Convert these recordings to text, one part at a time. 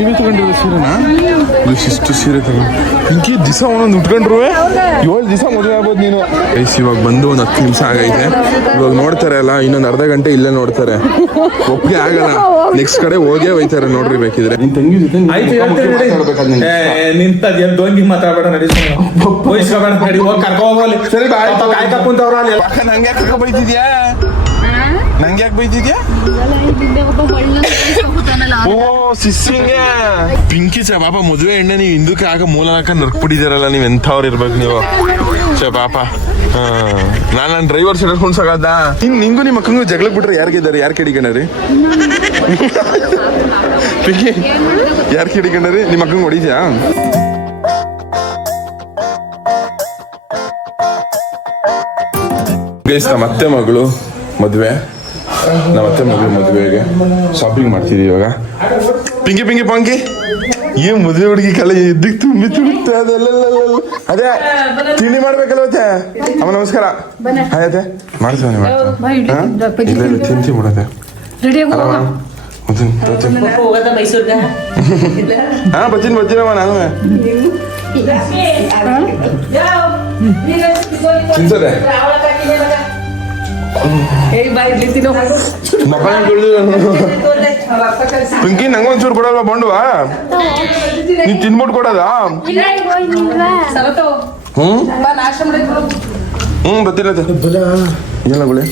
ನೀವೇ ತಗೊಂಡಿರೋ ಸೀರೆನಾ? ಇಷ್ಟು ಸೀರೆ ತಗೊಂಡು ಇಂಕಿ ದಿವಸ ಒಂದೊಂದು ಉಟ್ಕೊಂಡ್ರು 7 ದಿವಸ ಮದುವೆ ಆಗ್ಬೋದು ನೀನು. ಗೈಸ್ ಇವಾಗ ಬಂದು ಒಂದು 10 ನಿಮಿಷ ಆಗೈತೆ. ಇವಾಗ ನೋಡ್ತಾರೆ ಅಲ್ಲ, ಇನ್ನೊಂದು ಅರ್ಧ ಗಂಟೆ ಇಲ್ಲೇ ನೋಡ್ತಾರೆ. ಒಪ್ಪಿಗೆ ಆಗಲ್ಲ, ನೆಕ್ಸ್ಟ್ ಕಡೆ ಹೋಗೇ ಹೋಯ್ತಾರೆ ನೋಡ್ರಿ. ಬೇಕಿದ್ರೆ ನಿನ್ ತಂಗಿ ಜೊತೆ ಮಾತಾಡ್ಬೇಡ, ಸರಿ ನಂಗೆ ಯಾಕೆ ಬೈತಿದ್ಯಾ? ನಂಗೆ ಯಾಕೆ ಬೈತಿದ್ಯಾ? ಓ ಸಿಸ್ಸಿಂಗೆ ಪಿಂಕಿ ಚ ಪಾಪ ಮದುವೆ ಎಣ್ಣೆ ನೀವು ಹಿಂದಕ್ಕೆ ಆಗ ಮೂಲಕ ನರ್ಕ್ಬಿಟ್ಟಿದ್ದೀರಲ್ಲ, ನೀವು ಎಂಥವ್ರು ಇರ್ಬೇಕು ನೀವು. ಚ ಪಾಪ ನಾನು ಡ್ರೈವರ್ ಸೈಡ್ ಹಿಡ್ಕೊಂಡು ಸಾಗದ. ನಿಂಗೂ ನಿಮ್ಮ ಅಕ್ಕಂಗೂ ಜಗಳಕ್ಕೆ ಬಿಟ್ರೆ ಯಾರಿಗಿದ್ದಾರೆ? ಯಾರು ಕೆಡಿಕೊಂಡ್ರಿ? ಪಿಂಕಿ ಯಾರು ಕೆಡಿಕೊಂಡ್ರಿ? ನಿಮ್ಮ ಅಕ್ಕಂಗೆ ಹೊಡಿದ್ಯಾ? ಗೈಸ್ ನಮ್ಮ ಅತ್ತೆ ಮಗಳು ಮದುವೆ, ನಮ್ಮ ಅತ್ತೆ ಮಗಳು ಮದುವೆಗೆ ಶಾಪಿಂಗ್ ಮಾಡ್ತಿದ್ದೀವಿ ಇವಾಗ. ಪಿಂಕಿ ಪಿಂಕಿ ಪಾಂಕಿ ಏನ್ ಮದುವೆ ಹುಡುಗಿ ಕಲೆ ಎದ್ದಕ್ಕೆ ತುಂಬಿ ತುಡುತ್ತೆ. ಅದೇ ತಿಂಡಿ ಮಾಡ್ಬೇಕಲ್ವತ್ತೆ? ಅಮ್ಮ ನಮಸ್ಕಾರ. ಆಯ್ತೆ ಮಾಡ್ತೀವಿ ಇಲ್ಲ ತಿಂತಿ ಬಿಡತ್ತೆ. ಹಾ ಬರ್ತೀನಮ್ಮ ನಾನು ತಿನ್ಸದೆ ಪಿಂಕಿ ನಂಗೊಂಚೂರು ಕೊಡಲ್ವಾ ಬಂಡುವಾ? ನೀನ್ ತಿನ್ಬಿಟ್ಟು ಕೊಡೋದಾ? ಬರ್ತಿರತ್ತೆ ಏನ ಗುಳಿ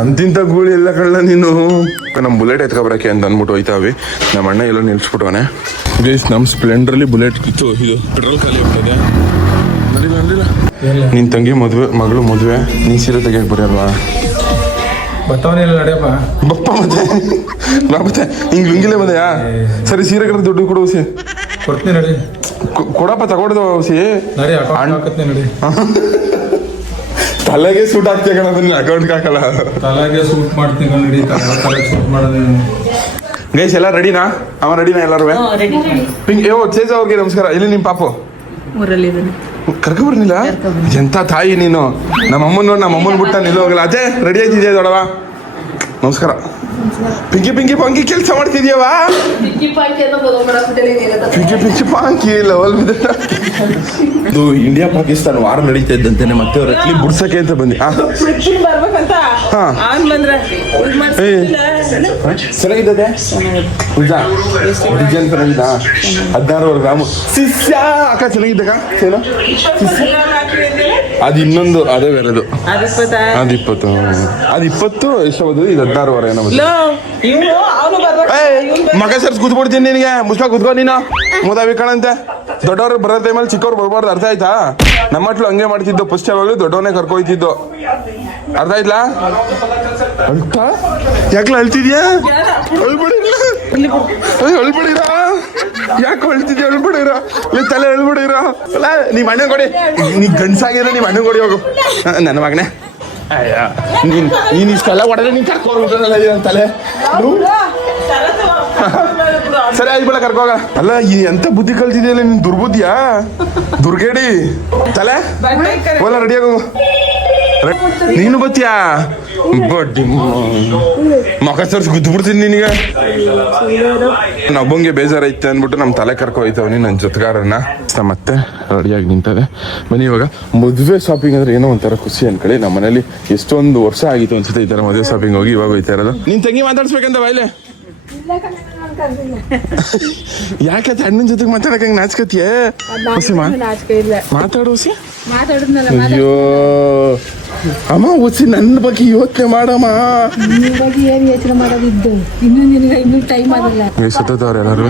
ಅಂತಿಂತ ಗೂಳಿ ಎಲ್ಲ ಕಳ್ಳ ನೀನು. ನಮ್ ಬುಲೆಟ್ ಎತ್ಕೊಬರಕ್ಕೆ ಅಂತ ಅಂದ್ಬಿಟ್ಟು ಹೋಯ್ತಾವಿ. ನಮ್ಮ ಅಣ್ಣ ಎಲ್ಲ ನಿಲ್ಸ್ಬಿಟ್ಟವನೆ. ಗೈಸ್ ನಮ್ ಸ್ಪ್ಲೆಂಡರ್ಲಿ ಬುಲೆಟ್ ಇದು ಪೆಟ್ರೋಲ್ ಖಾಲಿ ಹೋಗ್ತದೆ. ನಡಿಲ್ಲ ನಿನ್ ತಂಗಿ ಮಗಳು ಮದುವೆ, ನೀ ಸೀರೆ ತೆಗಿಯಕ್ ಬರಲ್ವಾ? ಬಪ್ಪ ಮತ್ತೆ ಹಿಂಗ್ ಲುಂಗಿಲೇ ಬಂದೆಯಾ? ಸರಿ ಸೀರೆ ಕಡೆ ದುಡ್ಡು ಕೊಡು ಸಿ. ಕೊಡಪ್ಪ ತಗೊಡ್ದು ಸಿ. ತಲೆಗೆ ಸೂಟ್ ಹಾಕ್ತೀಯ ಕಣ, ಅಕೌಂಟ್ಗೆ ಹಾಕಲ್ಲ. ತಲೆಗೆ ಸೂಟ್ ಮಾಡ್ತೀನಿ. ಗೈಸ್ ಎಲ್ಲ ರೆಡಿನಾ? ಅವ ರೆಡಿನಾ ಎಲ್ಲರೂ? ಪಿಂಕ್ ಚೇಜ್ ಅವ್ರಿಗೆ ನಮಸ್ಕಾರ. ಇಲ್ಲಿ ನಿಮ್ ಪಾಪು ಕರ್ಕ ಬರ್ನಿಲ್ಲ? ಎಂತ ತಾಯಿ ನೀನು. ನಮ್ಮ ಅಮ್ಮನ ನೋಡಿ ನಮ್ಮ ಅಮ್ಮನ ಬಿಟ್ಟ ನಿಲ್ಲ ಹೋಗಲ್ಲ. ಅದೇ ರೆಡಿ ಆಯ್ತಿದ್ಯಾ ದೊಡವ? ನಮಸ್ಕಾರ. ಪಿಂಕಿ ಪಿಂಕಿ ಪಾಂಕಿ ಕೆಲಸ ಮಾಡ್ತಿದ್ಯವ? ಪಿಂಕಿ ಪಿಂಕಿ ಪಾಂಕಿ ಲವಲ್ ಇದು ಇಂಡಿಯಾ ಪಾಕಿಸ್ತಾನ ವಾರ ನಡೀತಾ ಇದ್ದಂತೆ ಮತ್ತೆ ಅವ್ರ ಅಟ್ಲಿ ಬಿಡ್ಸಕ್ಕೆ ಅಂತ ಬಂದಿ. ಚೆನ್ನಾಗಿದ್ದದೆ ಡಿಸೈನ್ ಚೆನ್ನಾಗಿದ್ದ. 16 ಗ್ರಾಮು ಶಿಷ್ಯ ಅಕ್ಕ ಚೆನ್ನಾಗಿದ್ದಕ್ಕ. ಅದು ಇನ್ನೊಂದು ಅದೇ ಬೇರೆದು. ಅದು 20 ಎಷ್ಟು ಬದ್ದು? ಇದು 16 ಏನೋ ಮಗ ಸರ್ಸ್ ಕೂತ್ಬಿಡ್ತೀನಿ ನಿನಗೆ. ಮುಸ್ಕ ಕೂತ್ಕೊ ನೀನು. ಮುದಾವಿ ಕಣಂತೆ ದೊಡ್ಡವ್ರು ಬರೋ ಟೈಮಲ್ಲಿ ಚಿಕ್ಕವ್ರು ಬರ್ಬಾರ್ದು. ಅರ್ಥ ಆಯ್ತಾ? ನಮ್ಮ ಮಟ್ಲು ಹಂಗೆ ಮಾಡ್ತಿದ್ದು. ಫಸ್ಟ್ ಯಾವಾಗಲೂ ದೊಡ್ಡವನೇ ಕರ್ಕೊಯ್ತಿದ್ದು. ಅರ್ಥ ಆಯ್ತಾ? ಯಾಕೆ ಅಳ್ತಿದ್ಯಾ? ಅಳ್ಬಿಡಿರ. ಯಾಕೆ ಅಳ್ತಿದ್ಯಾ? ಅಳ್ಬಿಡಿರ. ತಲೆ ಅಳ್ಬಿಡಿರ. ಅಲ್ಲ ನಿಮ್ಮ ಅಣ್ಣ ಕೊಡಿ. ನೀ ಗಂಡ್ಸಾಗಿರ ನಿಮ್ಮ ಅಣ್ಣ ಕೊಡಿ ಹೋಗು. ನನ್ನ ಮಗನೇ ನೀನ್ ಇಷ್ಟೆಲ್ಲ ಹೊಡೆದ್ರೆ ನೀನ್ ಕರ್ಕೊಂಡ್ಬಿಟ್ಟಲ್ಲ ತಲೆ. ಸರಿ ಆಯ್ತು ಬಿಡ ಕರ್ಕೋಗ. ಅಲ್ಲ ಎಂತ ಬುದ್ಧಿ ಕಲ್ತಿದ್ಯಲ್ಲ ನೀನ್. ದುರ್ಬುದ್ಧಿಯಾ? ದುರ್ಗೇಡಿ ತಲೆ ಹೋಲ ರೆಡಿ ಆಗು. ನೀನು ಬತ್ತೀಯಾ? ಬಡ್ಡಿ ಮಗ ಸರ್ಸ್ ಗುದ್ಬಿಡ್ತೀನಿ ನಿನಗೆ. ನಬ್ಬಂಗೆ ಬೇಜಾರೈತೆ ಅಂದ್ಬಿಟ್ಟು ನಮ್ಮ ತಲೆ ಕರ್ಕೊ ಹೋಯ್ತವನಿ ನನ್ನ ಜೊತೆಗಾರನ್ನ. ಮತ್ತೆ ರೆಡಿಯಾಗಿ ನಿಂತದೆ. ಬನ್ನಿ ಇವಾಗ ಮದುವೆ ಶಾಪಿಂಗ್ ಅಂದ್ರೆ ಏನೋ ಒಂಥರ ಖುಷಿ ಅನ್ಕೊಳ್ಳಿ. ನಮ್ಮ ಮನೇಲಿ ಎಷ್ಟೊಂದು ವರ್ಷ ಆಗಿತ್ತು ಅನ್ಸುತ್ತೆ ಈ ತರ ಮದುವೆ ಶಾಪಿಂಗ್ ಹೋಗಿ. ಇವಾಗ ಹೋಯ್ತಾ ಇರೋದು. ನಿನ್ ತಂಗಿ ಮಾತಾಡ್ಸ್ಬೇಕಂತ ಬಾಯ್ಲೆ. ಯಾಕೆ ಅಣ್ಣನ ಜೊತೆಗೆ ಮಾತಾಡಕ್ ಹಂಗ ನಾಚ್ಕತಿಯ? ಮಾತಾಡು ಸಿ. ಅಯ್ಯೋ ಅಮ್ಮ ಹುಸಿ ನನ್ನ ಬಗ್ಗೆ ಯೋಚನೆ ಮಾಡಮ್ಮ. ಯೋಚನೆ ಮಾಡೋದಿದ್ದು ಇನ್ನೂ ಟೈಮ್ ಆಗಲ್ಲ. ಸತ್ತವ್ರ ಎಲ್ಲಾರು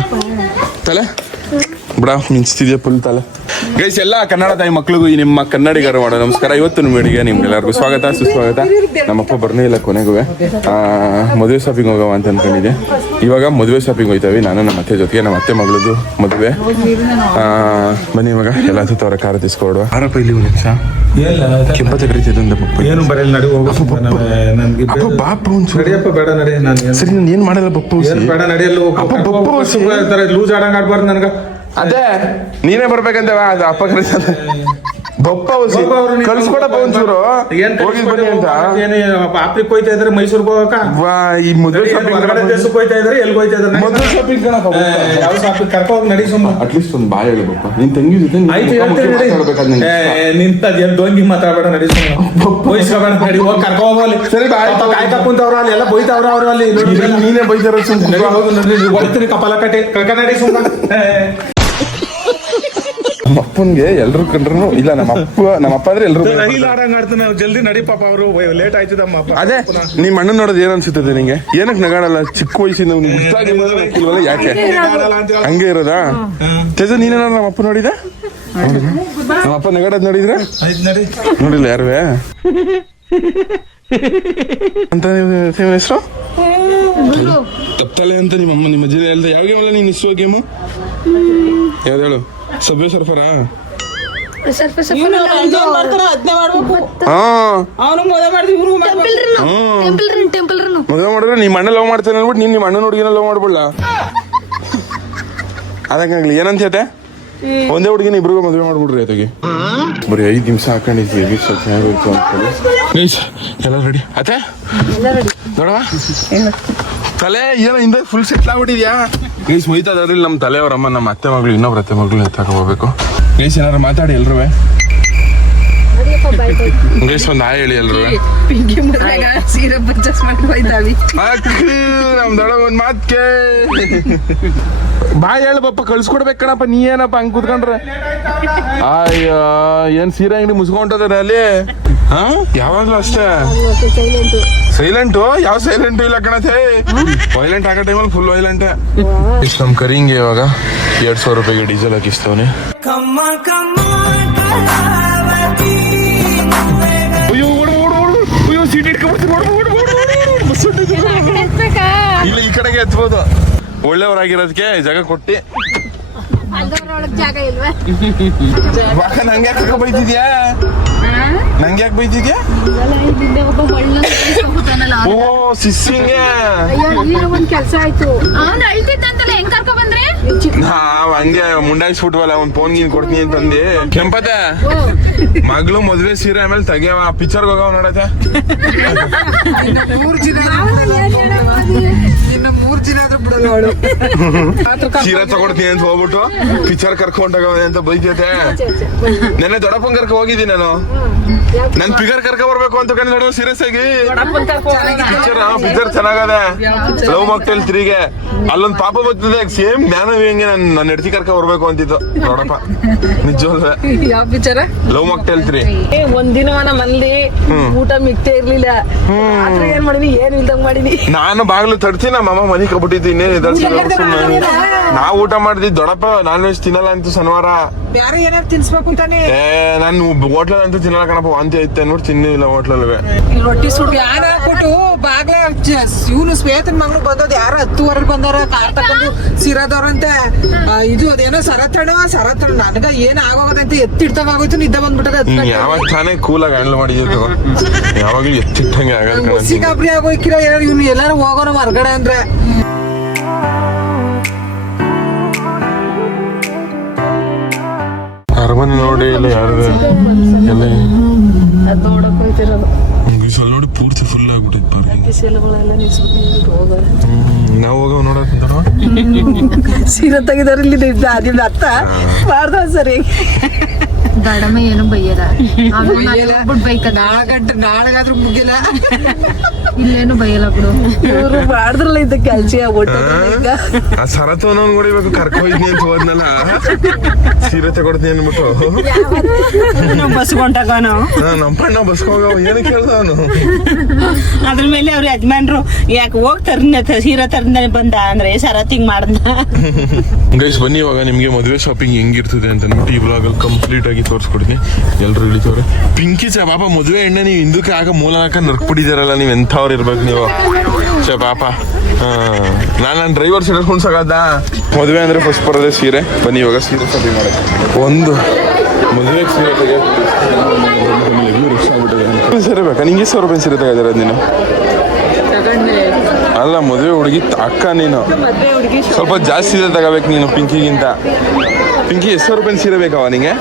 ತಲೆ ಬಿಡ ಮಿಂಚ್ತಿದ್ಯಾ ಫುಲ್ ತಲೆ. ಗೈಸ್ ಎಲ್ಲ ಕನ್ನಡ ತಾಯಿ ಮಕ್ಳಿಗೂ ನಿಮ್ಮ ಕನ್ನಡಿಗರು ಮಾಡೋ ನಮಸ್ಕಾರ. ಇವತ್ತು ನಿಮ್ಮ ವಿಡಿಯೋಗೆ ನಿಮ್ಗೆಲ್ಲರಿಗೂ ಸ್ವಾಗತ ಸುಸ್ವಾಗತ. ನಮ್ಮಪ್ಪ ಬರ್ನೇ ಇಲ್ಲ ಕೊನೆಗೂ. ಮದುವೆ ಶಾಪಿಂಗ್ ಹೋಗವ ಅಂತ ಅನ್ಕೊಂಡಿದ್ದೆ. ಇವಾಗ ಮದುವೆ ಶಾಪಿಂಗ್ ಹೋಯ್ತಾವೆ ನಾನು ನಮ್ಮ ಅತ್ತೆ ಜೊತೆಗೆ. ನಮ್ಮ ಅತ್ತೆ ಮಗಳದು ಮದುವೆ. ಬನ್ನಿ ಇವಾಗ ಎಲ್ಲ ತೋರ ಕಾರ ತಿಸ್ಕೊಡುವ. ಆರಪ್ಪ ಇಲ್ಲಿ ಒಂದು ನಿಮಿಷ ಕೆಂಪತ್ತೆ ಕರೀತಿದ್ದ ಪಪ್ಪ. ಏನು ಬರಲ್ಲ ನಡಿ ಹೋಗು. ಬಾಪ ನಡಿಯಪ್ಪ. ಬೇಡ ನಡಿ. ನಾನು ಸರಿ ನಾನು ಏನು ಮಾಡಲ್ಲ ಪಪ್ಪ. ಬೇಡ ನಡಿಯಲ್ಲ ಲೂಸ್ ಆಡಂಗ್ ಆಡ್ಬಾರ್ದು ನನಗೆ. ಅದೇ ನೀನೇ ಬರ್ಬೇಕಂತ ಅಪ್ಪ ಕರೀತಾರೆ. ಬಪ್ಪ ಹೊಸಿ ಕಳ್ಸ್ಕೊಡಪ್ಪ ಒಂಚೂರು ಹೋಗಿ ಬನ್ನಿ ಅಂತ. ಆಫ್ರಿಕ್ ಹೋಯ್ತಾ ಇದ್ರೆ ಮೈಸೂರ್ಗೆ ಹೋಗಕ್ಕ ವಾ ಈ ಮದುವೆ ಶಾಪಿಂಗ್ ಹೊರಗಡೆ ದೇಶಕ್ಕೆ ಹೋಯ್ತಾ ಇದ್ರೆ ಎಲ್ಲಿ ಹೋಯ್ತಾ ಇದ್ರೆ ಮದುವೆ ಶಾಪಿಂಗ್ ಯಾವ ಶಾಪಿಂಗ್ ಕರ್ಕೊ ಹೋಗಿ ನಡಿ ಸುಮ್ಮ. ಅಟ್ಲೀಸ್ಟ್ ಒಂದು ಬಾಯ್ ಹೇಳು ಬಪ್ಪ. ನಿನ್ ತಂಗಿ ಜೊತೆ ಆಯ್ತು ಹೇಳ್ತೀನಿ ನಿಂತದ್ ದೊಂಗಿ ಮಾತಾಡ್ಬೇಡ ನಡಿ ಸುಮ್ಮ. ಬೈಸ್ಕೋಬೇಡ ನಡಿ ಹೋಗಿ ಕರ್ಕೊ ಹೋಗಲಿ. ಸರಿ ಬಾಯ್ ಕಾಯ್ಕ ಕುಂತವ್ರ ಅಲ್ಲಿ ಎಲ್ಲ ಬೈತಾವ್ರ ಅವ್ರು ಅಲ್ಲಿ ನೀನೇ ಬೈತಾರ ಸುಮ್ಮನೆ ಹೋಗಿ ಬರ್ತೀನಿ ಕಪಾಲ ಕಟ್ಟಿ ಕರ್ಕ ನಡಿ ಸುಮ್ಮ. ನಮ್ಮ ಅಪ್ಪನ್ಗೆ ಎಲ್ರು ಕಂಡ್ರು ಇಲ್ಲ ನಮ್ಮ ಅಪ್ಪ ಅಂದ್ರೆ ಎಲ್ರು ಆಡ್ತಾನೆ ಜಲ್ದಿ ನಡಿ ಪಾಪ ಅವರು ಲೇಟ್ ಆಯ್ತದಮ್ಮ. ಅದೇ ನಿಮ್ ಅಣ್ಣ ನೋಡೋದು ಏನ್ ಅನ್ಸುತ್ತದೆ ನಿಂಗೆ? ಏನಕ್ಕೆ ನಗಾಡಲ್ಲ? ಚಿಕ್ಕ ವಯಸ್ಸಿಂದ ಇಲ್ವಲ್ಲ ಯಾಕೆ ಹಂಗೆ ಇರೋದಾ? ತೇಜ ನೀನೇನ ನಮ್ಮ ಅಪ್ಪ ನೋಡಿದ? ನಮ್ಮ ಅಪ್ಪ ನಗಾಡೋದ್ ನೋಡಿದ್ರೆ ನೋಡಿಲ್ಲ ಯಾರುವೆ ಅಂತ ಸೇಮ್ ಹೆಸರು ತಪ್ಪಲೆ ಅಂತ ನಿಮ್ಮ ಅಮ್ಮ ನಿಮ್ಮ ಅಜ್ಜಿ ಹೇಳ್ದ. ಯಾವ ಗೇಮ್ ಅಲ್ಲ ನೀನ್ ಇಸುವ ಗೇಮು ಯಾವ್ದು ಹೇಳು? ಸಬ್ವೆ ಸರ್ಫರಾ? ಮದುವೆ ಮಾಡಿದ್ರೆ ನಿಮ್ಮ ಅಣ್ಣ ಲವ್ ಮಾಡ್ತಾನೆ ಅನ್ಬಿಟ್ಟು ನೀನ್ ನಿಮ್ಮ ಅಣ್ಣ ಹುಡುಗಿನ ಲವ್ ಮಾಡ್ಬಿಡ್ಲ? ಅದಂಗಾಗ್ಲಿ ಏನಂತ ಹೇಳ್ತೆ? ಒಂದೇ ಹುಡುಗಿನ ಇಬ್ರಿಗೂ ಮದುವೆ ಮಾಡ್ಬಿಡ್ರಿ ಆತಗೆ. ಬರೀ 5 ನಿಮಿಷ ಹಾಕೊಂಡಿದ್ವಿ ಚೆನ್ನಾಗಿತ್ತು ಅಂತ. ಎಲ್ಲ ರೆಡಿ ಆತ ನೋಡವ ತಲೆ ಏನೋ ಹಿಂದೆ ಫುಲ್ ಸೆಟ್ಲ್ ಆಗ್ಬಿಟ್ಟಿದ್ಯಾ? ಗೈಸ್ ಮೊಯ್ತಾ ಅದ್ರಲ್ಲಿ ನಮ್ಮ ತಲೆಯವರಮ್ಮ ನಮ್ಮ ಅತ್ತೆ ಮಗಳು ಇನ್ನೊಬ್ರು ಅತ್ತೆ ಮಗಳು ಎತ್ತಾಕ ಹೋಗ್ಬೇಕು. ಗೈಸ್ ಏನಾರು ಮಾತಾಡಿ ಎಲ್ರೂ. ಗೈಸ್ ಒಂದು ಹಾಯ್ ಹೇಳಿ ಎಲ್ರೂ. ನಮ್ ದೊಡ್ಡ ಒಂದ್ ಮಾತ್ಕೆ ಬಾಯ್ ಹೇಳ ಬಪ್ಪ ಕಳ್ಸ್ಕೊಡ್ಬೇಕು ಕಣಪ್ಪ. ನೀ ಏನಪ್ಪ ಹಂಗ್ ಕೂತ್ಕೊಂಡ್ರೆ? ಅಯ್ಯೋ ಏನ್ ಸೀರೆ ಅಂಗಡಿ ಮುಸ್ಕೊಂಡದ ಅಲ್ಲಿ? ಹಾ ಯಾವಾಗ್ಲೂ ಅಷ್ಟೇ ಸೈಲೆಂಟು. ಯಾವ ಸೈಲೆಂಟು ಇಲ್ಲ ಕಣತೆ. ವೈಲೆಂಟ್ ಆಗೋ ಟೈಮಲ್ಲಿ ಫುಲ್ ವೈಲೆಂಟ್. ಇಷ್ಟು ನಮ್ ಕರಿಂಗೆ ಇವಾಗ 200 ರೂಪಾಯಿಗೆ ಡೀಸೆಲ್ ಹಾಕಿಸ್ತವನೆ. ಅಯ್ಯೋ ಅಯ್ಯೋ ಸೀಟ್ ಇಟ್ಕೊಂಡ್ಬಿಡ್ತೀನಿ. ಇಲ್ಲ ಈ ಕಡೆಗೆ ಎತ್ಬೋದು. ಒಳ್ಳೆಯವರಾಗಿರೋದಕ್ಕೆ ಜಾಗ ಕೊಟ್ಟಿ. ನಂಗೆ ಯಾಕೆ ಬೈತಿದ್ಯಾ? ನಂಗೆ ಯಾಕೆ ಬೈತಿದ್ಯಾ? ಓ ಸಿಸ್ಸಿಂಗೆ ಕೆಲಸ ಆಯ್ತು. ನಾವ್ ಹಂಗೆ ಮುಂಡಾಯಿಸ್ಬಿಟ್ವಲ್ಲ. ಒಂದ್ ಫೋನ್ ಗೀನ್ ಕೊಡ್ತೀನಿ ಅಂತಂದಿ. ಕೆಂಪತೆ ಮಗಳು ಮದ್ವೆ ಸೀರೆ ಆಮೇಲೆ ತೆಗಿಯವ ಪಿಕ್ಚರ್ಗೆ ಹೋಗವ ನೋಡತ್ತೆ. ಸೀರೆ ತಗೊಡ್ತೀನಿ ಅಂತ ಹೋಗ್ಬಿಟ್ಟು ಪಿಕ್ಚರ್ ಕರ್ಕೊಂಡೋಗ ಅಂತ ಬೈತೈತೆ. ನೆನ್ನೆ ದೊಡ್ಡಪ್ಪನ್ ಕರ್ಕ ಹೋಗಿದ್ದೀನಿ ನಾನು. ನನ್ ಫಿಗರ್ ಕರ್ಕ ಬರ್ಬೇಕು ಅಂತ ಕಂಡು ಸೀರಿಯಸ್ ಆಗಿ ಪಿಕ್ಚರ್ ಚೆನ್ನಾಗದ. ಲವ್ ಮಾಕ್ಟೇಲ್ 3ಗೆ ಅಲ್ಲೊಂದ್ ಪಾಪ ಬರ್ತದೆ ಸೇಮ್ ಜ್ಞಾನವಿ ಹೆಂಗೆ ನನ್ನ ಹೆಂಡತಿ ಕರ್ಕ ಬರ್ಬೇಕು ಅಂತಿತ್ತು ನೋಡಪ್ಪ. ನಿಜವಲ್ವೇ? ಯಾವ ಪಿಕ್ಚರ್? Love mocktail 3. ಒಂದಿನ ಮನೇಲಿ ಊಟ ಮಿಕ್ತೇ ಇರ್ಲಿಲ್ಲ. ಏನ್ ಮಾಡಿನಿ ಏನ್ ಇಲ್ದಂಗ್ ಮಾಡಿನಿ. ನಾನು ಬಾಗ್ಲು ತಡ್ತೀನಿ. ನಮ್ಮ ಅಮ್ಮ ಮನಿ ಕಬಿಟ್ಟಿದ್ದು ಇನ್ನೇನು ನಾವು ಊಟ ಮಾಡಿದ್ ದೊಡ್ಡಪ್ಪ ನಾನ್ ವೆಜ್ ತಿನ್ನಲ್ಲ ಅಂತ ಶನಿವಾರ. ಬೇರೆ ಏನಾರು ತಿನ್ಸ್ಬೇಕು ಅಂತಾನೆ. ನಾನು ಹೋಟ್ಲಲ್ಲಿ ಅಂತೂ ತಿನ್ನಲ್ಲ ಕಣಪ್ಪ. ವಾಂತಿ ಐತೆ ಅನ್ಬಿಟ್ಟು ತಿನ್ನಿಲ್ಲ ಹೋಟ್ಲಲ್ವೇ. ರೊಟ್ಟಿ ಸುಡ್ ಯಾರ ಹಾಕ್ಬಿಟ್ಟು ಬಾಗ್ಲ ಇವನು ಶ್ವೇತನ್ ಮಗಳು ಬಂದದ್ ಯಾರ 10 ಬಂದಾರ ಕಾರ್ ತಕೊಂಡು ಸಿರಾದವ್ರಂತೆ. ಇದು ಅದೇನೋ ಸರತಣ ನನಗ ಏನ್ ಆಗೋಗದಂತ ಎತ್ತಿಡ್ತವಾಗೋಯ್ತು. ನಿದ್ದೆ ಬಂದ್ಬಿಟ್ಟದ. ಯಾವಾಗ ತಾನೇ ಕೂಲಾಗಿ ಹ್ಯಾಂಡಲ್ ಮಾಡಿದ್ದು. ಯಾವಾಗ್ಲೂ ಎತ್ತಿಟ್ಟಂಗೆ ಆಗಲ್ಲ. ಸಿಗಾಬ್ರಿ ಆಗೋಯ್ಕಿರ ಇವ್ನು ಎಲ್ಲಾರು ಹೋಗೋಣ ಹೊರ್ಗಡೆ ಅಂದ್ರೆ. ಅರಮನೆ ನೋಡಿ ಇಲ್ಲ ಯಾರು ಎಲ್ಲ ನೋಡಿ ಪೂರ್ತಿ ಫುಲ್ ಆಗ್ಬಿಟ್ಟೈತೆ. ನಾವು ಹೋಗವ ನೋಡಕ್ ಸೀರೆ ತೆಗಿದಾರ ಇಲ್ಲಿ ನಿಮ್ದು ಅತ್ತ ಮಾಡ್ದ ಸರಿ. ದಡಮೆ ಏನು ಬೈಯಲ್ಲ. ನಾಳೆಗಾದ್ರೂ ಮುಗಿಲ್ಲ. ಇಲ್ಲೇನು ಬೈಯಲ್ಲ ಬಿಡು. ಇವ್ರು ಮಾಡಿದ್ರಲ್ಲ ಇದ್ದ ಕೆಲ್ಸ ಆ ಸರತವನ ನೋಡಿಬೇಕು. ಕರ್ಕೊಯ್ತೀನಿ ಅಂತ ಹೋದ್ನಲ್ಲ ಸೀರೆ ತಗೊಡ್ತೀನಿ ಅನ್ಬಿಟ್ಟು ಬಸ್ಕೊಂಡಾಗ ನಾವು ನಮ್ಮಣ್ಣ ಬಸ್ಕೋಗ ಏನು ಕೇಳ್ದ ಅವನು. ಅದ್ರ ಮೇಲೆ ಅವ್ರ ಯಜಮಾನ್ರು ಯಾಕೆ ಹೋಗ್ತಾರ ಸೀರೆ ತರನೇ ಬಂದ ಅಂದ್ರೆ ಸರತಿಂಗ್ ಮಾಡ್ದ. ಗೈಸ್ ಬನ್ನಿ ಇವಾಗ ನಿಮ್ಗೆ ಮದುವೆ ಶಾಪಿಂಗ್ ಹೆಂಗಿರ್ತದೆ ಅಂತ ನೋಡಿ ಈ ಬ್ಲಾಗ್ ಅಲ್ಲಿ ಕಂಪ್ಲೀಟ್ ಆಗಿ ತೋರಿಸ್ಕೊಡ್ತೀನಿ. ಎಲ್ರು ಇಳಿತವ್ರೆ. ಪಿಂಕಿ ಚ ಪಾಪ ಮದುವೆ ಎಣ್ಣೆ ನೀವು ಹಿಂದಕ್ಕೆ ಆಗ ಮೂಲಕ ನರ್ಕ್ಬಿಟ್ಟಿದಾರಲ್ಲ. ನೀವ್ ಎಂಥವ್ರು ಇರ್ಬೇಕು ನೀವು ಚ ಪಾಪ. ನಾನು ಡ್ರೈವರ್ ಸೀರೆ ಕುಣ್ಸಕದ. ಮದುವೆ ಅಂದ್ರೆ ಫಸ್ಟ್ ಬರೋದೇ ಸೀರೆ. ಬನ್ನಿ ಇವಾಗ ಸೀರೆ ಶಾಪಿಂಗ್ ಮಾಡಕ್ಕೆ. ಒಂದು ಮದುವೆ ಸೀರೆ ಸೀರೆ ಬೇಕಾ ನಿಂಗೆ? 1,000 ರೂಪಾಯಿ ಸೀರೆ ತಗೋದಿರ ನೀನು? ಅಲ್ಲ ಮದುವೆ ಹುಡುಗಿ ಅಕ್ಕ ನೀನು ಸ್ವಲ್ಪ ಜಾಸ್ತಿ ಇದೆ ತಗೋಬೇಕು ನೀನು ಪಿಂಕಿಗಿಂತ. ಪಿಂಕಿ ಎಷ್ಟು ಸಾವಿರ ರೂಪಾಯಿ ಸೀರೆ ಬೇಕಾವ ನಿಂಗೆ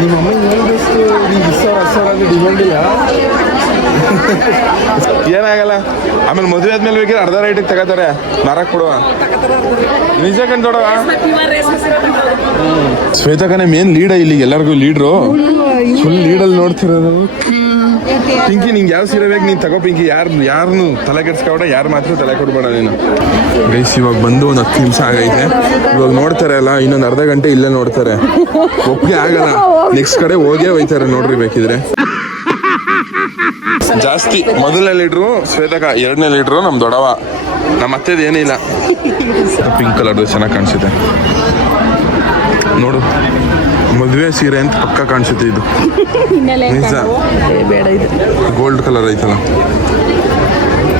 ನಿಮ್ಮ ಅಮ್ಮ ಹೇಳ್ದಷ್ಟು ನೀನು 10,000 ಡಿಮಾಂಡ್ ಇಲ್ಲ ಏನಾಗಲ್ಲ. ಆಮೇಲೆ ಮದುವೆ ಆದ್ಮೇಲೆ ಬೇಕಿದ್ರೆ ಅರ್ಧ ರೈಟಿಗೆ ತಗೋತಾರೆ, ಮಾರಕ್ ಕೊಡುವ. ನಿಜ ಕಂಡ್ಕೊಡವ. ಶ್ವೇತಕನೇ ಮೇನ್ ಲೀಡ ಇಲ್ಲಿ, ಎಲ್ಲರಿಗೂ ಲೀಡ್ರು. ಫುಲ್ ಲೀಡಲ್ಲಿ ನೋಡ್ತಿರೋದು. ಪಿಂಕಿ ನಿಂಗೆ ಯಾವ ಸೀರೆ ಬೇಕು ನೀನು ತಗೋ ಪಿಂಕಿ. ಯಾರನ್ನು ತಲೆ ಕೆಡ್ಸ್ಕೊಬೇಡ, ಯಾರು ಮಾತ್ರ ತಲೆ ಕೊಡ್ಬೇಡ ನೀನು. ಗೈಸ್ ಇವಾಗ ಬಂದು ಒಂದು 10 ನಿಮಿಷ ಆಗೈತೆ. ಇವಾಗ ನೋಡ್ತಾರೆ ಅಲ್ಲ, ಇನ್ನೊಂದು ಅರ್ಧ ಗಂಟೆ ಇಲ್ಲೇ ನೋಡ್ತಾರೆ. ಒಪ್ಪಿಗೆ ಆಗಲ್ಲ, ನೆಕ್ಸ್ಟ್ ಕಡೆ ಹೋಗೇ ಹೋಯ್ತಾರೆ ನೋಡ್ರಿ ಬೇಕಿದ್ರೆ. ಜಾಸ್ತಿ ಮೊದಲನೇ ಲೀಡ್ರು ಶ್ವೇತಕ, 2ನೇ ಲೀಡ್ರು ನಮ್ ದೊಡವ. ನಮ್ಮ ಅತ್ತೆದು ಏನಿಲ್ಲ. ಪಿಂಕ್ ಕಲರ್ದು ಚೆನ್ನಾಗಿ ಕಾಣಿಸುತ್ತೆ ನೋಡು. ಮದುವೆ ಸೀರೆ ಅಂತ ಪಕ್ಕ ಕಾಣಿಸುತ್ತೆ ಇದು. ನಿಜ, ಗೋಲ್ಡ್ ಕಲರ್ ಐತಲ್ಲ.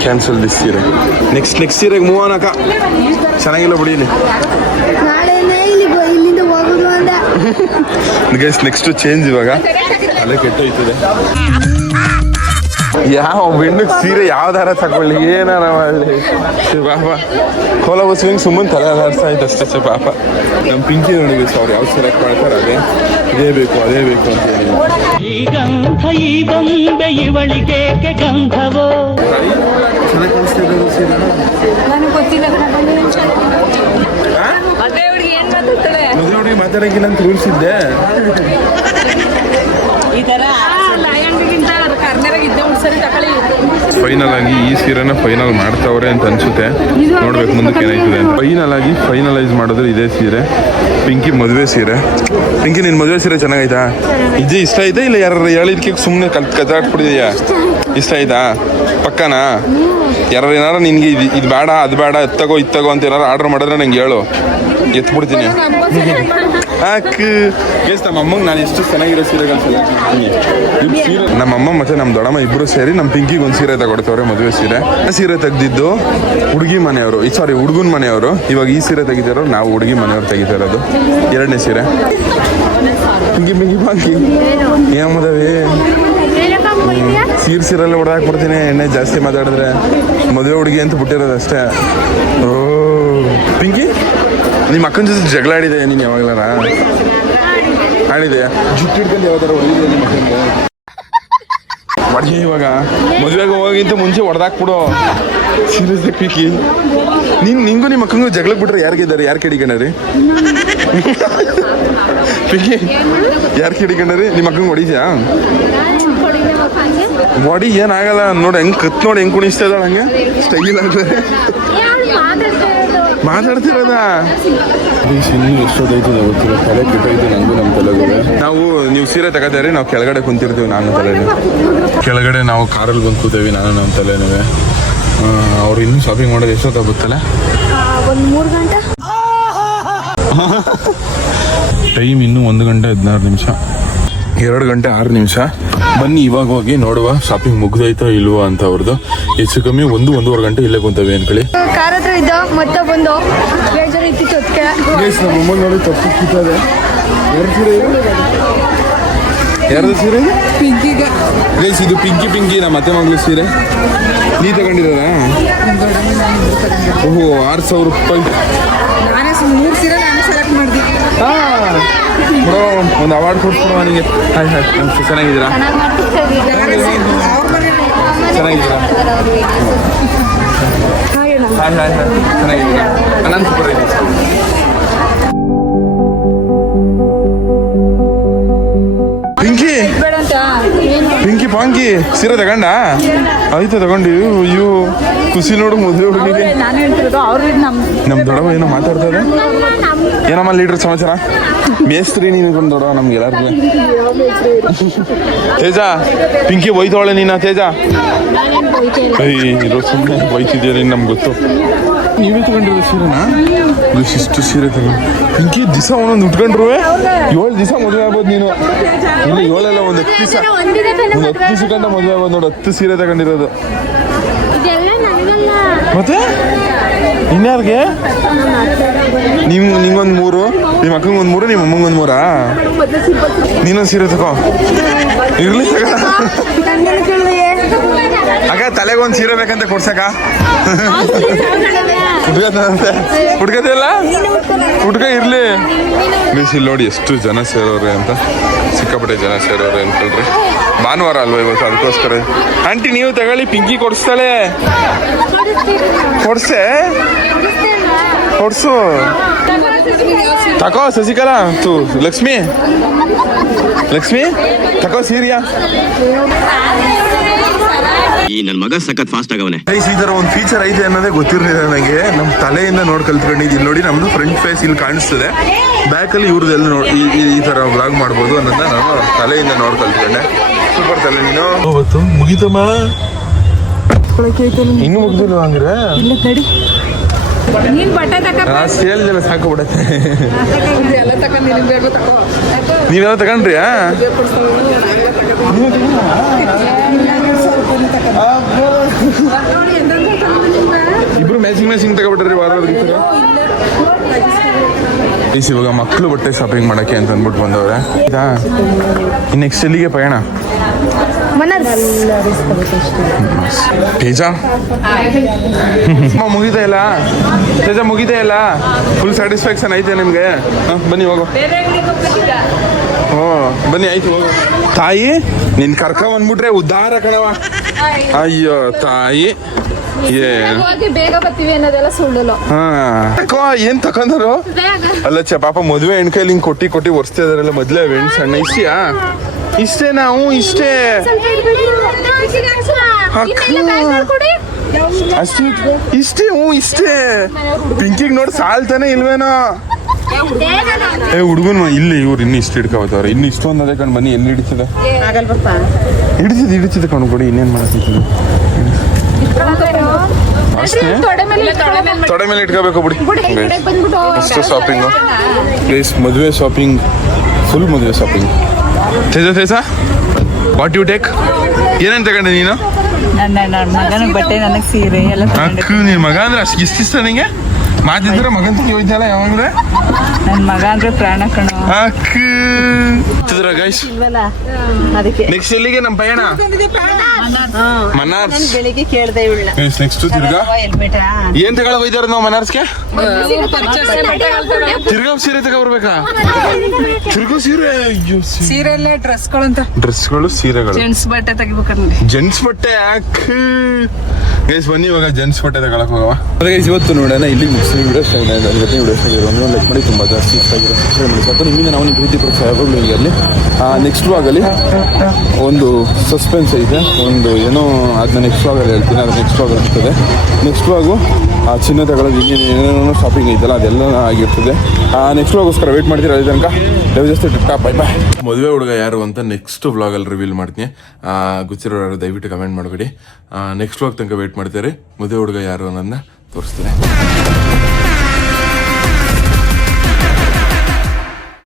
ಕ್ಯಾನ್ಸಲ್ ದಿಸ್ ಸೀರೆ. ನೆಕ್ಸ್ಟ್ ಸೀರೆಗೆ ಮೂವ್ ಆನಕ. ಚೆನ್ನಾಗಿಲ್ಲ ಬಿಡಿ ಇಲ್ಲಿ. ನೆಕ್ಸ್ಟ್ ಚೇಂಜ್ ಇವಾಗ. ಅಲ್ಲೇ ಕೆಟ್ಟೋಯ್ತದೆ. ಯಾವ ಹೆಣ್ಣು ಸೀರೆ ಯಾವ್ದಾರ ತಗೊಳ್ಳಿ, ಏನಾರ ಮಾಡಲಿ ಪಾಪ. ಕೋಲ ಬಸ್ವಿಂಗ್ ಸುಮ್ಮನೆ ತಲೆ ಅಲಾಡ್ಸ್ತಾ ಇತ್ತು ಅಷ್ಟೇ ಪಾಪ. ನಮ್ಮ ಪಿಂಕಿ ನೋಡಿ ಅವ್ರು ಯಾವ ಸೆಲೆಕ್ಟ್ ಮಾಡ್ತಾರೆ ಅದೇ ಇದೇ ಬೇಕು ಅದೇ ಬೇಕು ಅಂತ ಹೇಳಿ. ಚೆನ್ನಾಗಿ ಕಾಣಿಸ್ತಾ ಇರೋದು ಸೀರೆ. ಮದುವೆ ಹುಡುಗಿ ಮಾತಾಡೋಕ್ಕಿಲ್ಲ ಅಂತ ರೂಲ್ಸಿದ್ದೆ. ಫೈನಲ್ ಆಗಿ ಈ ಸೀರೆನ ಫೈನಲ್ ಮಾಡ್ತಾವ್ರೆ ಅಂತ ಅನ್ಸುತ್ತೆ. ನೋಡ್ಬೇಕು ಮುಂದಕ್ಕೆ ಏನಾಯ್ತದೆ. ಫೈನಲ್ ಆಗಿ ಫೈನಲೈಸ್ ಮಾಡಿದ್ರೆ ಇದೇ ಸೀರೆ, ಪಿಂಕಿ ಮದುವೆ ಸೀರೆ. ಪಿಂಕಿ ನಿನ್ ಮದುವೆ ಸೀರೆ ಚೆನ್ನಾಗೈತಾ? ಇದು ಇಷ್ಟ ಆಯ್ತಾ ಇಲ್ಲ ಯಾರು ಹೇಳಿದ್ಕೆ ಸುಮ್ಮನೆ ಕಚ್ಚಾಡ್ಬಿಟ್ಟಿದೆಯಾ? ಇಷ್ಟ ಆಯ್ತಾ ಪಕ್ಕನಾ? ಯಾರು ಏನಾರ ನಿನ್ಗೆ ಇದು ಬೇಡ ಅದು ಬೇಡ ಎತ್ತಗೋ ಇತ್ತಗೋ ಅಂತ ಏನಾರು ಆರ್ಡರ್ ಮಾಡಿದ್ರೆ ನಂಗೆ ಹೇಳು, ಎತ್ಬಿಡ್ತೀನಿ. ನಮ್ಮ ಅಮ್ಮಂಗೆ ನಾನು ಎಷ್ಟು ಚೆನ್ನಾಗಿರೋ ಸೀರೆಗಳು ಸೆಲೆಕ್ಟ್ ಮಾಡ್ತೀನಿ. ನಮ್ಮಮ್ಮ ಮತ್ತೆ ನಮ್ಮ ದೊಡ್ಡಮ್ಮ ಇಬ್ಬರು ಸೇರಿ ನಮ್ಮ ಪಿಂಕಿಗೆ ಒಂದು ಸೀರೆ ತಗೊಡ್ತವ್ರೆ, ಮದುವೆ ಸೀರೆ. ಸೀರೆ ತೆಗ್ದಿದ್ದು ಹುಡುಗಿ ಮನೆಯವರು, ಸಾರಿ ಹುಡುಗನ ಮನೆಯವರು. ಇವಾಗ ಈ ಸೀರೆ ತೆಗಿತಾರೋ ನಾವು ಹುಡುಗಿ ಮನೆಯವ್ರು ತೆಗಿತಾ ಇರೋದು 2ನೇ ಸೀರೆ. ಪಿಂಕಿ ಪಿಂಕಿ ಬಾಂಕಿ ಏನ್ ಮದುವೆ ಸೀರೆಲ್ಲ ಹೊಡೆದಾಕ್ಬಿಡ್ತೀನಿ ಎಣ್ಣೆ ಜಾಸ್ತಿ ಮಾತಾಡಿದ್ರೆ. ಮದುವೆ ಹುಡುಗಿ ಅಂತ ಬಿಟ್ಟಿರೋದು ಅಷ್ಟೇ. ಓ ಪಿಂಕಿ, ನಿಮ್ಮ ಅಕ್ಕನ ಜೊತೆ ಜಗಳ ಆಡಿದೆ ನೀನು ಯಾವಾಗಲಾರ? ಆಡಿದೆ? ಜುಟ್ಟು ಹಿಡ್ಕೊಂಡು ಯಾವ್ದಾರ ಹೊಡಿದೆ ನಿಮ್ಮ ಅಕ್ಕನಿಗೆ? ಹೊಡ್ಗೆ ಇವಾಗ ಮದುವೆಗೆ ಹೋಗಿಂತ ಮುಂಚೆ ಹೊಡೆದಾಕ್ಬಿಡು. ಸೀರಿಯಸ್ ಪಿಂಕಿ, ನಿಂಗೂ ನಿಮ್ಮ ಅಕ್ಕಂಗೂ ಜಗಳಕ್ಕೆ ಬಿಟ್ರೆ ಯಾರಿಗಿದ್ದಾರೆ? ಯಾರು ಕಿಡಿಕೊಂಡ್ರಿ ಪಿಂಕಿ? ಯಾರು ಕಿಡಿಕೊಂಡ್ರಿ? ನಿಮ್ಮ ಅಕ್ಕಂಗೆ ಹೊಡಿದ್ಯಾ? ಬಾಡಿ ಏನಾಗಲ್ಲ ನೋಡಿ, ಹೆಂಗ್ ಕತ್ ನೋಡಿ ಹೆಂಗ್ ಕುಣಿಸ್ತಾ ಇದ್ದಾಳ, ಹಂಗೆ ಸ್ಟೈಲ್ ಆಗ್ತದೆ. ಮಾತಾಡ್ತಿರೋದ ಇನ್ನು ಎಷ್ಟೊತ್ತೈತೆ ಗೊತ್ತಿಲ್ಲ. ತಲೆ ಕೆಟ್ಟೈತೆ ನಂಗೂ ನಮ್ಮ ತಲೆಗೂ. ನಾವು ನೀವು ಸೀರೆ ತಗೋತೀರಿ, ನಾವು ಕೆಳಗಡೆ ಕುಂತಿರ್ತೀವಿ. ನಾನು ತಲೆನೇ ಕೆಳಗಡೆ ನಾವು ಕಾರಲ್ಲಿ ಬಂದು ಕೂತೇವಿ, ನಾನು ನಮ್ಮ ತಲೆನೇ. ಅವ್ರು ಇನ್ನೂ ಶಾಪಿಂಗ್ ಮಾಡೋದು ಎಷ್ಟೊತ್ತಾಗುತ್ತಲ್ಲ? ಒಂದು 3 ಗಂಟೆ. ಟೈಮ್ ಇನ್ನೂ 1 ಗಂಟೆ 16 ನಿಮಿಷ, 2 ಗಂಟೆ 6 ನಿಮಿಷ. ಬನ್ನಿ ಇವಾಗ ಹೋಗಿ ನೋಡುವ ಶಾಪಿಂಗ್ ಮುಗ್ದೈತೋ ಇಲ್ವೋ ಅಂತ. ಅವ್ರದ್ದು ಹೆಚ್ಚು ಕಮ್ಮಿ 1-1.5 ಗಂಟೆ ಇಲ್ಲೇ ಕುಂತವೆ ಅನ್ಕೊಳ್ಳಿ. ಕಾರ್ ಹತ್ರ ಇದ್ದ ಮತ್ತೆ ಬಂದು ಬೇಜಾರು ಇತ್ತಿತ್ತು ಅದಕ್ಕೆ. ನಮ್ಮಮ್ಮ ನೋಡಿ ತಪ್ಪು ಕೂತದೆ. ಯಾರ್ದು ಸೀರೆ? ಪಿಂಕಿಗೆ. ಗೈಸ್ ಇದು ಪಿಂಕಿ ನಮ್ಮ ಅತ್ತೆ ಮಗಳು ಸೀರೆ. ನೀ ತಗೊಂಡಿರೋದಾ? ಓಹೋ 6,000 ರೂಪಾಯಿ. ನಾನೇ 3 ಸೀರೆ ನಾನೇ ಸೆಲೆಕ್ಟ್ ಮಾಡಿದೆ. ಬ್ರೋ ಒಂದು ಅವಾರ್ಡ್ ಕೊಡ್ಸ್ಕೊಡುವ ನನಗೆ. ಹಾಯ್ ಚೆನ್ನಾಗಿದ್ದೀರಾ? ಚೆನ್ನಾಗಿದ್ದೀರಾ? ಹಾಯ್ ಚೆನ್ನಾಗಿದ್ದೀರಾ? ನಾನು ಸೂಪರ್ ಇದ್ದೀನಿ. ಪಿಂಕಿ ಪಾಂಕಿ ಸೀರೆ ತಗೊಂಡ ಆಯ್ತು ತಗೊಂಡು. ಅಯ್ಯೋ ಖುಷಿ ನೋಡು ಮದುವೆ ಹುಡುಗಿಗೆ. ನಮ್ಮ ದೊಡ್ಡವ ಏನೋ ಮಾತಾಡ್ತಾರೆ. ಏನಮ್ಮ ಲೀಡ್ರ್ ಸಮಾಚಾರ? ಮೇಸ್ತ್ರಿ ನೀನು ದೊಡ್ಡವ ನಮ್ಗೆ ಎಲ್ಲರಿಗೂ. ತೇಜ ಪಿಂಕಿ ಒಯ್ದವಳೆ ನೀನ? ತೇಜ ಇರೋ ಸುಮ್ಮನೆ ಒಯ್ತಿದ್ಯಾ ನೀನು, ನಮ್ಗೆ ಗೊತ್ತು. ನೀವೇ ತಗೊಂಡಿರೋ ಸೀರೆನಾ? ಇಷ್ಟು ಸೀರೆ ತಗೊಂಡು ಪಿಂಕಿ ದಿವಸ ಒಂದೊಂದು ಉಟ್ಕೊಂಡ್ರು 7 ದಿವಸ ಮದುವೆ ಆಗ್ಬೋದು ನೀನು. ಇಲ್ಲ 7 ಒಂದು 10 ದಿವಸ, ಒಂದು 10 ದಿವಸಕ್ಕಂತ ಮದುವೆ ಆಗ್ಬೋದು ನೋಡು. 10 ಸೀರೆ ತಗೊಂಡಿರೋದು. ಮತ್ತೆ ಇನ್ಯಾರಿಗೆ? ನಿಂಗೊಂದು 3, ನಿಮ್ಮ ಅಕ್ಕಂಗೊಂದು 3, ನಿಮ್ಮ ಅಮ್ಮಂಗೊಂದು 3. ನೀನೊಂದು ಸೀರೆ ತಗೋ. ಇರ್ಲಿ ತಗೋ. ಅಕ್ಕ ತಲೆಗೆ ಒಂದು ಸೀರೆ ಬೇಕಂತ ಕೊಡ್ಸಕ ಹುಡ್ಗದಿಲ್ಲ ಹುಡ್ಗ ಇರ್ಲಿ ಮೀನ್ಸ್ ಇಲ್ಲಿ ನೋಡಿ ಎಷ್ಟು ಜನ ಸೇರೋರೆ ಅಂತ, ಸಿಕ್ಕಾಪಟ್ಟೆ ಜನ ಸೇರೋರೆ ಅಂತಲ್ರಿ. ಭಾನುವಾರ ಅಲ್ವಾ ಇವತ್ತು, ಅದಕ್ಕೋಸ್ಕರ. ಆಂಟಿ ನೀವು ತಗೊಳ್ಳಿ, ಪಿಂಕಿ ಕೊಡಿಸ್ತಾಳೆ. ಕೊಡ್ಸು ತಕೋ ಶಶಿಕಲಾ, ತು ಲಕ್ಷ್ಮಿ ತಕೋ ಸೀರಿಯಾ. ಈ ನನ್ನ ಮಗ ಸಖತ್ ಫಾಸ್ಟ್ ಆಗವನೆ. ಈ ತರ ಒಂದು ಫೀಚರ್ ಐತೆ ಅನ್ನೋದೇ ಗೊತ್ತಿರಲಿಲ್ಲ ನನಗೆ. ನಮ್ಮ ತಲೆಯಿಂದ ನೋಡಿ ಕಲ್ತ್ಕೊಂಡಿದ್ದೀನಿ. ನೋಡಿ ನಮ್ದು ಫ್ರಂಟ್ ಫೇಸ್ ಇಲ್ಲಿ ಕಾಣಿಸ್ತದೆ, ಬ್ಯಾಕ್ ಅಲ್ಲಿ ಇವ್ರದ್ದೆಲ್ಲ ನೋಡಿ ಈ ತರ ವ್ಲಾಗ್ ಮಾಡ್ಬೋದು ಅನ್ನೋದನ್ನ ನಾನು ತಲೆಯಿಂದ ನೋಡಿ ಕಲ್ತ್ಕೊಂಡೆ. ಸೂಪರ್ ತಲೆ ನೀನು. ಮುಗಿತಮ್ಮ, ಇನ್ನು ಮುಗ್ದಿಲ್ವ ಹಂಗ್ರೆ? ನೀನ್ ಬಟ್ಟೆ ಸೇಲ್ದೆಲ್ಲ ಸಾಕು ಬಿಡತ್ತೆ. ಎಲ್ಲ ತಗೊಂಡು ನಿನಗೆ ಬೇಕು ತಗೋ. ನೀವೆಲ್ಲ ತಗೊಂಡ್ರಿ? ಇಬ್ರು ಮ್ಯಾಚಿಂಗ್ ತಗೊಬಿಟ್ರಿ ವಾರ. ಇವಾಗ ಮಕ್ಕಳು ಬಟ್ಟೆ ಶಾಪಿಂಗ್ ಮಾಡಕ್ಕೆ ಅಂತ ಅಂದ್ಬಿಟ್ಟು ಬಂದವ್ರೆ. ನೆಕ್ಸ್ಟ್ ಎಲ್ಲಿಗೆ ಪಯಣ? ತೇಜ ಮುಗಿತಾ ಇಲ್ಲ ಫುಲ್ ಸ್ಯಾಟಿಸ್ಫ್ಯಾಕ್ಷನ್ ಐತೆ ನಿಮ್ಗೆ? ಬನ್ನಿ ಹೋಗೋ. ಬನ್ನಿ ಆಯ್ತು ಹೋಗು. ತಾಯಿ ನಿನ್ ಕರ್ಕ ಬಂದ್ಬಿಟ್ರೆ ಉದ್ಧಾರ ಕಣವ. ಅಯ್ಯೋ ತಾಯಿ, ಬೇಗ ಬರ್ತೀವಿ ಅನ್ನೋದೆಲ್ಲ ಸುಳ್ಳು. ಏನ್ ತಕೊಂಡರು? ಅಲ್ಲ ಪಾಪ ಮದುವೆ ಹೆಣ್ಕೈಲಿ ಹಿಂಗ್ ಕೊಟ್ಟಿ ಒರ್ಸ್ತಾ ಇದಾರಲ್ಲ ಮೊದ್ಲೇ ಹೆಣ್ ಸಣ್ಣ. ಇಷ್ಟೇ ನಾವು ಇಷ್ಟೇ ಇಷ್ಟೇ ಇಷ್ಟೇ. ಪಿಂಕಿಗ್ ನೋಡಿ ಸಾಲ್ತಾನೆ ಇಲ್ವೇನೋ? ಹುಡುಗನ್ ಇಲ್ಲಿ ಇವ್ರು ಇನ್ನು ಇಷ್ಟು ಹಿಡ್ಕೋತವ್ರೆ. ಇನ್ನು ಇಷ್ಟೊಂದು ಅದೇ ಕಣ್ ಬನ್ನಿ. ಎಲ್ಲಿ ಹಿಡಿತದೆ? ಹಿಡಿತದೆ ಕಣ್ಕೊಡಿ. ಇನ್ನೇನ್ ಮಾಡತ್ತಿತ್ತು? ಅಷ್ಟೇ ತೊಡೆ ಮೇಲೆ ಇಟ್ಕೋಬೇಕು ಬಿಡಿ. ಅಷ್ಟು ಶಾಪಿಂಗು ಪ್ಲೇಸ್, ಮದುವೆ ಶಾಪಿಂಗ್, ಫುಲ್ ಮದುವೆ shopping. Teja what you take? ಏನೇನು ತಗೊಂಡೆ ನೀನು? ನನ್ನ ಮಗನ ಬಟ್ಟೆ, ನನಗೆ ಸೀರೆ ಎಲ್ಲ. ನಿನ್ ಮಗ ಅಂದ್ರೆ ಅಷ್ಟು ಇಷ್ಟ ನಿಂಗೆ? ಮಾತಿದ್ರೆ ಮಗನ್ ತಗಿ ಹೋಯ್ತಲ್ಲ ಯಾವಾಗ್ರೆ? ನನ್ನ ಮಗ ಅಂದ್ರೆ ಪ್ರಾಣ ಕಣ. ಗೈಸ್ ಅದಕ್ಕೆ ನೆಕ್ಸ್ಟ್ ಎಲ್ಲಿಗೆ ನಮ್ಮ ಪಯಣ? ಮನಾರ್ಸ್. ಬೆಳಿಗ್ಗೆ ಕೇಳ್ದೆ ಇವಳ ನೆಕ್ಸ್ಟ್ ತಿರ್ಗಾ ಏನ್ ತಗೊಳ ಹೋಯ್ತಾರ ನಾವು ಮನಾರ್ಸ್ಗೆ? ತಿರ್ಗಾ ಸೀರೆ ತಗೊಬರ್ಬೇಕಾ? ತಿರ್ಗಾ ಸೀರೆ? ಸೀರೆಲ್ಲೇ ಡ್ರೆಸ್ಗಳಂತ, ಡ್ರೆಸ್ಗಳು, ಸೀರೆಗಳು, ಜೆಂಟ್ಸ್ ಬಟ್ಟೆ ತೆಗಿಬೇಕಂದ್ರೆ. ಜೆಂಟ್ಸ್ ಬಟ್ಟೆ ಗೈಸ್ ಬನ್ನಿ ಇವಾಗ ಜೆಂಟ್ಸ್ ಬಟ್ಟೆ ತಗೊಳಕ್ ಹೋಗವ. ಗೈಸ್ ಇವತ್ತು ನೋಡೋಣ ಇಲ್ಲಿ ಮುಗಿಸ್ತೀನಿ. ವಿಡಿಯೋ ಸ್ಟಾರ್ಟ್ ಲೈಕ್ ಮಾಡಿ, ತುಂಬ ಜಾಸ್ತಿ ಇಷ್ಟ ಆಗಿರೋ ಸಬ್ಸ್ಕ್ರೈಬ್ ಮಾಡಿ ಸಾಕು. ನಿಮ್ಮಿಂದ ನಾವು ನಿಮ್ಮ ಪ್ರೀತಿ ಪ್ರೋತ್ಸಾಹ ಯಾವಾಗಲೂ ಹೀಗೆ ಅಲ್ಲಿ. ನೆಕ್ಸ್ಟ್ ವ್ಲಾಗಲ್ಲಿ ಒಂದು ಸಸ್ಪೆನ್ಸ್ ಐತೆ, ಒಂದು ಏನೋ ಅದನ್ನ ನೆಕ್ಸ್ಟ್ ವ್ಲಾಗಲ್ಲಿ ಹೇಳ್ತೀನಿ. ಅದು ನೆಕ್ಸ್ಟ್ ವ್ಲಾಗ್ ಇರ್ತದೆ. ನೆಕ್ಸ್ಟ್ ವ್ಲಾಗು ಚಿನ್ನ ತಗೊಳ್ಳೋದು, ಇನ್ನೇನೇನೋ ಶಾಪಿಂಗ್ ಐತಲ್ಲ ಅದೆಲ್ಲ ಆಗಿರ್ತದೆ. ನೆಕ್ಸ್ಟ್ ವ್ಲಾಗೋಸ್ಕರ ವೇಟ್ ಮಾಡ್ತೀರಾ. ಅದೇ ತನಕ ಜಾಸ್ತಿ ಬೈ ಬಾಯ್. ಮದುವೆ ಹುಡುಗ ಯಾರು ಅಂತ ನೆಕ್ಸ್ಟ್ ವ್ಲಾಗಲ್ಲಿ ರಿವೀಲ್ ಮಾಡ್ತೀನಿ. ಗೊತ್ತಿರೋರು ದಯವಿಟ್ಟು ಕಮೆಂಟ್ ಮಾಡಬೇಡಿ. ನೆಕ್ಸ್ಟ್ ವ್ಲಾಗ್ ತನಕ ವೇಟ್ ಮಾಡ್ತೀರಿ. ಮದುವೆ ಹುಡುಗ ಯಾರು ಅನ್ನೋದನ್ನ ತೋರಿಸ್ತೀನಿ.